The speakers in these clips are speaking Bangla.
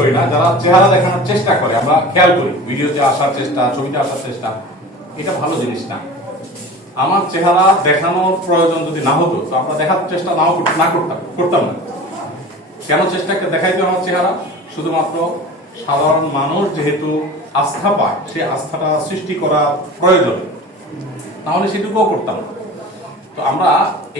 করি না, যারা চেহারা দেখানোর চেষ্টা করে, আমরা খেয়াল করি ভিডিওতে আসার চেষ্টা, ছবিতে আসার চেষ্টা, এটা ভালো জিনিস না। আমার চেহারা দেখানোর প্রয়োজন যদি না হতো তো আমরা দেখার চেষ্টা করতাম না। কেন চেষ্টাকে দেখাইতে আমার চেহারা? শুধুমাত্র সাধারণ মানুষ যেহেতু আস্থা পায়, সে আস্থাটা সৃষ্টি করা প্রয়োজন, তাহলে সেটুকুও করতাম না। তো আমরা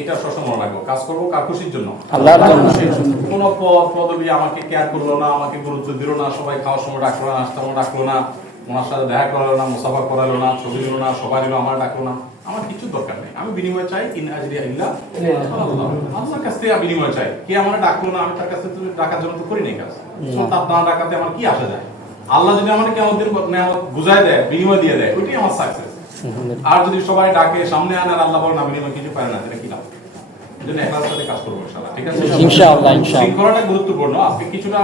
এটা সবসময় মনে রাখবো, কাজ করবো কার খুশির জন্য, আল্লাহর জন্য। কোনো পদবি আমাকে কেয়ার করলো না, আমাকে গুরুত্ব দিল না, সবাই খাওয়ার সময় ডাকলো না, নাস্তার সময় ডাকলো না, ওনার সাথে দেখা করালো না, মুসাফা করালো না, ছবি দিল না, সবাই দিল, আমার ডাকলো না, আমার কিছু দরকার নেই। আমি বিনিময় চাই, ইন আজরিয়া ইল্লা আল্লাহর কাছ থেকে বিনিময় চাই। কে আমার ডাকলো না, আমি তার কাছ থেকে ডাকার জন্য তো করি নাই কাজ। তার না ডাকাতে আমার কি আসা যায়? আল্লাহ যদি আমাকে কেমন বুঝায় দেয়, বিনিময় দিয়ে দেয়, ওইটাই আমার সাকসেস। আর যদি সবাই ডাকে, সামনে আনে, আর আল্লাহ বলেন আমি কিছু পারে না, এটা কি লাভ? এজন্য একলার সাথে কাজ করবো ইনশাআল্লাহ, ঠিক আছে? ইনশাআল্লাহ। শৃঙ্খলাটা গুরুত্বপূর্ণ। আজকে কিছুটা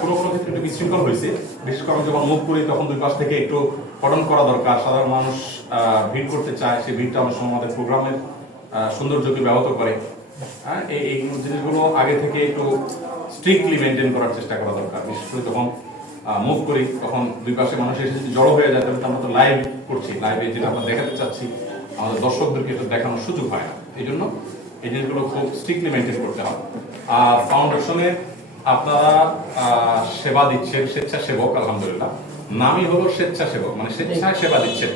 কোনো ক্ষেত্রে একটু বিশৃঙ্খল হয়েছে, বিশেষ করে যখন মুভ করি তখন দুই পাশ থেকে একটু কর্ডন করা দরকার। সাধারণ মানুষ ভিড় করতে চায়, সেই ভিড়টা অনেক সময় আমাদের প্রোগ্রামের সৌন্দর্যকে ব্যাহত করে। হ্যাঁ, এই জিনিসগুলো আগে থেকে একটু স্ট্রিক্টলি মেনটেন করার চেষ্টা করা দরকার। বিশেষ করে যখন মুভ করি তখন দুই পাশে মানুষ এসে যদি জড়ো হয়ে যায়, তাহলে আমরা তো লাইভ করছি, লাইভে যেটা আমরা দেখাতে চাচ্ছি আমাদের দর্শকদেরকে একটু দেখানোর সুযোগ হয় না। এই জন্য এই জিনিসগুলো খুব স্ট্রিক্টলি মেনটেন করতে হবে। আর ফাউন্ডেশনে আপনারা সেবা দিচ্ছেন, স্বেচ্ছাসেবক, আলহামদুলিল্লাহ। নামই হলো স্বেচ্ছাসেবক, মানে স্বেচ্ছায় সেবা দিচ্ছেন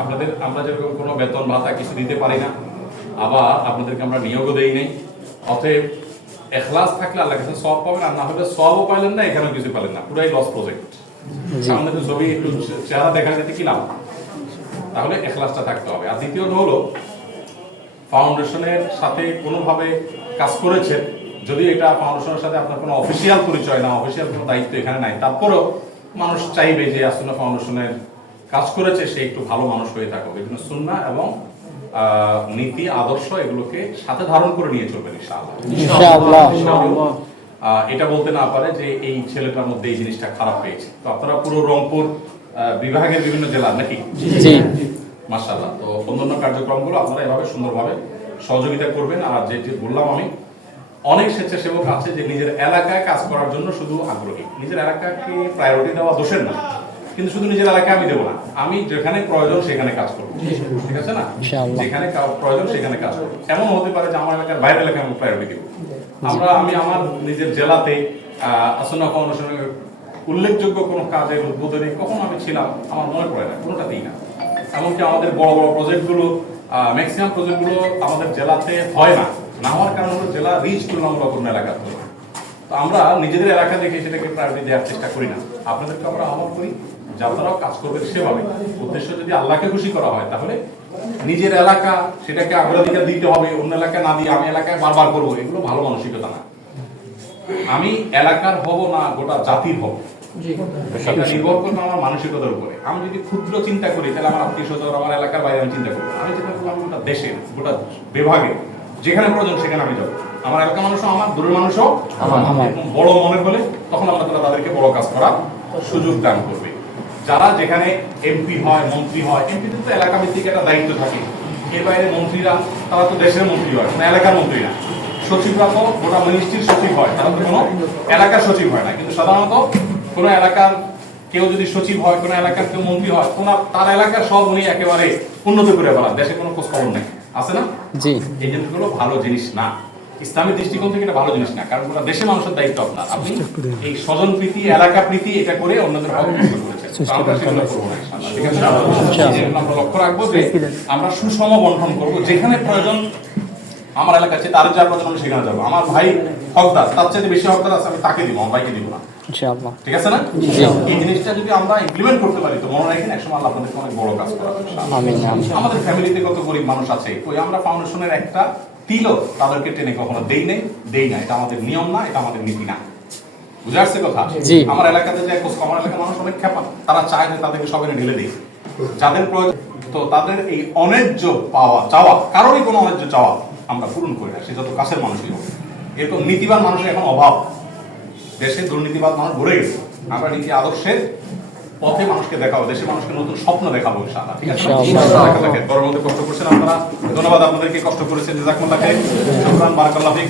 আপনাদের। আমরা যেরকম কোনো বেতন ভাতা কিছু দিতে পারি না, আবার আপনাদেরকে আমরা নিয়োগও দেই নেই। অতএব এখলাস থাকলে আল্লাহ কাছে সওয়াব পাবেন, আর না হলে সওয়াবও পাইলেন না, এখানেও কিছু পাইলেন না, পুরাই লস প্রজেক্ট। সামনে তো ছবি একটু চেহারা দেখা যেতে কি লাভ? তাহলে এখলাসটা থাকতে হবে। আর দ্বিতীয়ত হলো, ফাউন্ডেশনের সাথে কোনোভাবে কাজ করেছেন, যদি এটা ফাউন্ডেশনের সাথে আপনার কোনো অফিসিয়াল পরিচয় না, অফিসিয়াল কোনো দায়িত্ব এখানে নাই, তারপরেও মানুষ চাইবে যে আসলে ফাউন্ডেশনের কাজ করেছে সে একটু ভালো মানুষ হয়ে থাকুক। বিভিন্ন সুন্নাহ এবং নীতি আদর্শ এগুলোকে সাথে ধারণ করে নিয়ে চলবেন ইনশাআল্লাহ। এটা বলতে না পারে যে এই ছেলেটার মধ্যে এই জিনিসটা খারাপ পেয়েছে। তো আপনারা পুরো রংপুর বিভাগের বিভিন্ন জেলার নাকি? মাশাআল্লাহ। তো অন্যান্য কার্যক্রমগুলো আপনারা এভাবে সুন্দরভাবে সহযোগিতা করবেন। আর যে বললাম আমি, অনেক স্বেচ্ছাসেবক আছে যে নিজের এলাকায় কাজ করার জন্য শুধু আগ্রহী। নিজের এলাকাকে প্রায়োরিটি দেওয়া দোষের না, কিন্তু শুধু নিজের এলাকায় আমি দেবো না, আমি যেখানে প্রয়োজন সেখানে কাজ করবো, ঠিক আছে না? যেখানে প্রয়োজন সেখানে কাজ করবো। এমন হতে পারে যে আমার এলাকার বাইরের এলাকায় আমি প্রায়োরিটি দেবো। আমি আমার নিজের জেলাতে আসন্না ফাউন্ডেশনের উল্লেখযোগ্য কোনো কাজের উদ্বোধনে কখন আমি ছিলাম আমার মনে পড়ে না, কোনোটাতেই না। এমনকি আমাদের বড় বড় প্রজেক্টগুলো, ম্যাক্সিমাম প্রজেক্টগুলো আমাদের জেলাতে হয় না। না হওয়ার কারণ হলো জেলা রিচ তুলনামূলক অন্য এলাকার তুলনায়। তো আমরা নিজেদের এলাকা দেখে সেটাকে প্রায়োরিটি দেওয়ার চেষ্টা করি না। আপনাদেরকে আমরা আহ্বান করি যে আপনারাও কাজ করবেন সেভাবে। উদ্দেশ্য যদি আল্লাহকে খুশি করা হয়, তাহলে নিজের এলাকা সেটাকে অগ্রাধিকার দিতে হবে, অন্য এলাকা না দিয়ে আমি এলাকায় বারবার করবো, এগুলো ভালো মানসিকতা না। আমি এলাকার হব না, গোটা জাতির হব, সেটা নির্ভর করবে আমার মানসিকতার উপরে। আমি যদি ক্ষুদ্র চিন্তা করি, তাহলে আমার আত্মীয় স্বজন, আমার এলাকার বাইরে আমি চিন্তা করবো। আমি চিন্তা করলাম গোটা দেশে, গোটা বিভাগে, যেখানে প্রয়োজন সেখানে আমি যাবো। আমার এলাকার মানুষও আমার, দূরের মানুষও আমার। বড় মনে হলে তখন আল্লাহ তাআলা তাদেরকে বড় কাজ করার সুযোগ দান করবে। যারা যেখানে এমপি হয়, মন্ত্রী হয়, এমপিদের তো এলাকা ভিত্তিক একটা দায়িত্ব থাকে। এর বাইরে মন্ত্রীরা, তারা তো দেশের মন্ত্রী হয়, না এলাকার মন্ত্রী না। সচিবরা তো গোটা মিনিস্ট্রির সচিব হয়, তারা তো কোনো এলাকার সচিব হয় না। কিন্তু সাধারণত কোনো এলাকার কেউ যদি সচিব হয়, কোনো এলাকার কেউ মন্ত্রী হয়, তার এলাকার সব উনি একেবারে উন্নত করে ফেলান, দেশে কোনো খোঁজ খবর নেই, আছে না? এই জিনিসগুলো ভালো জিনিস না, ইসলামী দৃষ্টিকোণ থেকে এটা ভালো জিনিস না। কারণ গোটা দেশের মানুষের দায়িত্ব আপনার। আপনি এই স্বজন প্রীতি, এলাকা প্রীতি এটা করে অন্যদের হক নষ্ট করেছেন। আমরা সেগুলো করবো না ইনশাআল্লাহ, ঠিক আছে? আমরা লক্ষ্য রাখবো যে আমরা সুষম বন্টন করবো। যেখানে প্রয়োজন আমার এলাকা আছে, তার যা প্রয়োজন আমি সেখানে যাবো। আমার ভাই হকদার, তার চাইতে বেশি হকদার আছে, আমি তাকে দিব, আমার ভাইকে দিব না, ঠিক আছে না? এই জিনিসটা যদি আমরা ইমপ্লিমেন্ট করতে পারি, তো মনে রাখেন একসময় আল্লাহ আপনাদেরকে অনেক বড় কাজ করাবে। আমাদের ফ্যামিলিতে কত গরিব মানুষ আছে, ওই আমরা ফাউন্ডেশনের একটা তিলও তাদেরকে টেনে কখনো দেই না। এটা আমাদের নিয়ম না, এটা আমাদের নীতি না। বুঝে আসছে কথা? আমার এলাকাতে যে আমার এলাকার মানুষ অনেক খেপা, তারা চায় যে তাদেরকে সবাই ঢেলে দেয় যাদের প্রয়োজন। তো তাদের এই অন্যায্য চাওয়া, কারোরই কোনো অন্যায্য চাওয়া আমরা পূরণ করি না, সে যত কাছের মানুষই হোক। এরকম নীতিবান মানুষের এখন অভাব, দেশে দুর্নীতিবাদ মানুষ ভরে গেছে। আমরা নীতি আদর্শের পথে মানুষকে দেখাবো, দেশের মানুষকে নতুন স্বপ্ন দেখাবো ইনশাআল্লাহ, ঠিক আছে? গরমের মধ্যে কষ্ট করছেন আপনারা, ধন্যবাদ আপনাদেরকে, কষ্ট করেছেন, জাযাকুমুল্লাহ খাইর, শুকরান, বারাকাল্লাহু ফিক।